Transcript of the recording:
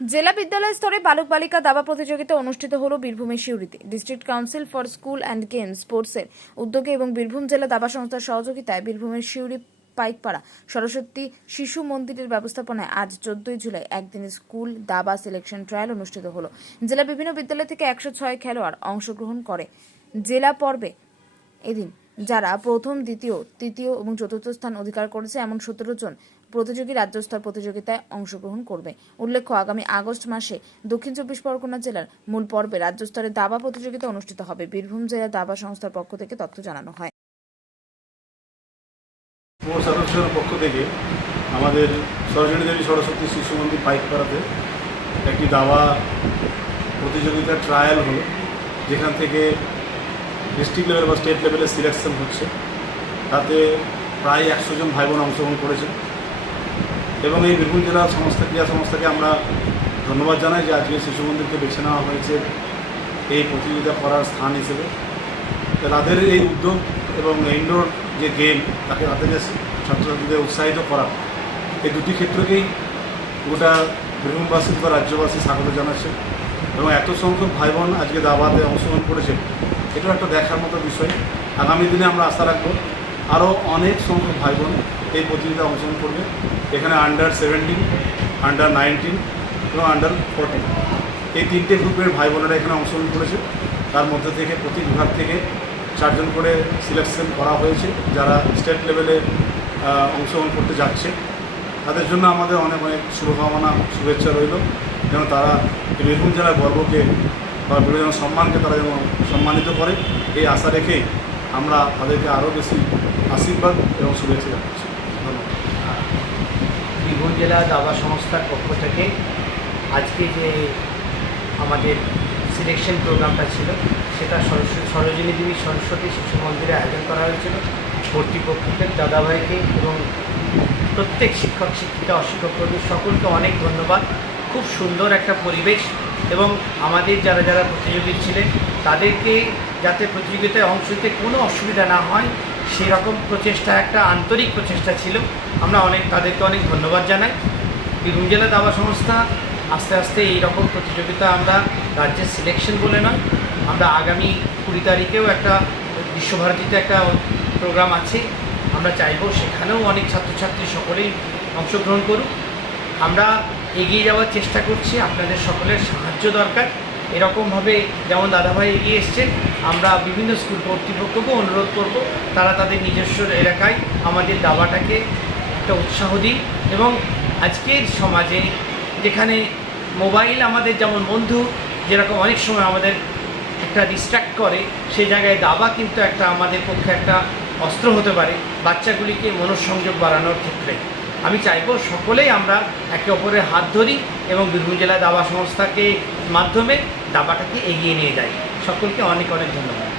জেলা বিদ্যালয় স্তরে বালক বালিকা দাবা প্রতিযোগিতা অনুষ্ঠিত হলো বীরভূমের সিউড়িতে। District council for school and games স্পোর্টসের উদ্যোগে এবং বীরভূম জেলা দাবা সংস্থার সহযোগিতায় বীরভূমের সিউড়ি পাইকপাড়া সরস্বতী শিশু মন্দিরের ব্যবস্থাপনায় আজ চোদ্দই জুলাই একদিন স্কুল দাবা সিলেকশন ট্রায়াল অনুষ্ঠিত হলো। জেলা বিভিন্ন বিদ্যালয় থেকে একশো ছয় খেলোয়াড় অংশগ্রহণ করে। জেলা পর্বে এদিন যারা প্রথম, দ্বিতীয়, তৃতীয় এবং চতুর্থ স্থান অধিকার করেছে, এমন সতেরো জন প্রতিযোগী রাজ্যস্তর প্রতিযোগিতায় অংশগ্রহণ করবে। উল্লেখ্য, আগামী আগস্ট মাসে দক্ষিণ চব্বিশ পরগনা জেলার মূল পর্বে রাজ্যস্তরে দাবা প্রতিযোগিতা অনুষ্ঠিত হবে। বীরভূম জেলা দাবা সংস্থার পক্ষ থেকে তথ্য জানানো হয়। পক্ষ থেকে আমাদের সরোজিনী দেবী সরস্বতী শিশু মন্দির পাইকপাড়াতে একটি দাবা প্রতিযোগিতার ট্রায়াল হলো, যেখান থেকে ডিস্ট্রিক্ট লেভেল বা স্টেট লেভেলে সিলেকশন হচ্ছে। তাতে প্রায় একশো জন ভাই বোন অংশগ্রহণ করেছে। এবং এই বীরভূম জেলা সংস্থা, ক্রীড়া সংস্থাকে আমরা ধন্যবাদ জানাই যে আজকে শিশু মন্দিরকে বেছে নেওয়া হয়েছে এই প্রতিযোগিতা করার স্থান হিসেবে। তাদের এই উদ্যোগ এবং ইনডোর যে গেম তাকে তাদের ছাত্রছাত্রীদের উৎসাহিত করা, এই দুটি ক্ষেত্রকেই গোটা বীরভূমবাসী বা রাজ্যবাসী স্বাগত জানাচ্ছে। এবং এত সংখ্যক ভাই বোন আজকে দাবাতে অংশগ্রহণ করেছে। এটাও একটা দেখার মতো বিষয়। আগামী দিনে আমরা আশা রাখব আরও অনেক সংখ্যক ভাই বোন এই প্রতিযোগিতায় অংশগ্রহণ করবে। এখানে আন্ডার সেভেন্টিন আন্ডার নাইনটিন এবং আন্ডার ফোরটিন এই তিনটে গ্রুপের ভাই বোনেরা এখানে অংশগ্রহণ করেছে। তার মধ্যে থেকে প্রতি বিভাগ থেকে চারজন করে সিলেকশন করা হয়েছে, যারা স্টেট লেভেলে অংশগ্রহণ করতে যাচ্ছে। তাদের জন্য আমাদের অনেক অনেক শুভকামনা, শুভেচ্ছা রইল। যেন তারা বীরভূম জেলার গর্বকে বা বীরভূম জেলার সম্মানকে তারা যেন সম্মানিত করে, এই আশা রেখে আমরা তাদেরকে আরও বেশি আশীর্বাদ এবং শুভেচ্ছা জানাচ্ছি। ধন্যবাদ। বীরভূম জেলা দাবা সংস্থার পক্ষ থেকে আজকে যে আমাদের সিলেকশন প্রোগ্রামটা ছিল, সেটা সরস্বতী সরোজিনী দেবী সরস্বতী শিশু মন্দিরে আয়োজন করা হয়েছিল। কর্তৃপক্ষকে, দাদাভাইকে এবং প্রত্যেক শিক্ষক, শিক্ষিকা, অশিক্ষক কর্মী সকলকে অনেক ধন্যবাদ। খুব সুন্দর একটা পরিবেশ এবং আমাদের যারা যারা প্রতিযোগী ছিলেন, তাদেরকে যাতে প্রতিযোগিতায় অংশ নিতে কোনো অসুবিধা না হয়, সেরকম প্রচেষ্টা একটা আন্তরিক প্রচেষ্টা ছিল। আমরা অনেক, তাদেরকে অনেক ধন্যবাদ জানাই। বীরভূম জেলা দাবা সংস্থা আস্তে আস্তে এই রকম প্রতিযোগিতা আমরা রাজ্যের সিলেকশন বলে নয়, আমরা আগামী কুড়ি তারিখেও একটা বিশ্বভারতীতে একটা প্রোগ্রাম আছে। আমরা চাইব সেখানেও অনেক ছাত্রছাত্রী সকলেই অংশগ্রহণ করুক। আমরা এগিয়ে যাওয়ার চেষ্টা করছি, আপনাদের সকলের সাহায্য দরকার। এরকমভাবে যেমন দাদাভাই এগিয়ে এসছেন আমরা বিভিন্ন স্কুল কর্তৃপক্ষকেও অনুরোধ করব, তারা তাদের নিজস্ব এলাকায় আমাদের দাবাটাকে একটা উৎসাহ দিই এবং আজকের সমাজে যেখানে মোবাইল আমাদের যেমন বন্ধু, যেরকম অনেক সময় আমাদের একটা ডিস্ট্র্যাক্ট করে সেই জায়গায় দাবা কিন্তু একটা আমাদের পক্ষে একটা অস্ত্র হতে পারে, বাচ্চাগুলিকে মনঃসংযোগ বাড়ানোর ক্ষেত্রে। আমি চাইব সকলেই আমরা একে অপরের হাত ধরি এবং বীরভূম জেলা দাবা সংস্থাকে মাধ্যমে দাবাটাকে এগিয়ে নিয়ে যাই। সকলকে অনেক অনেক ধন্যবাদ।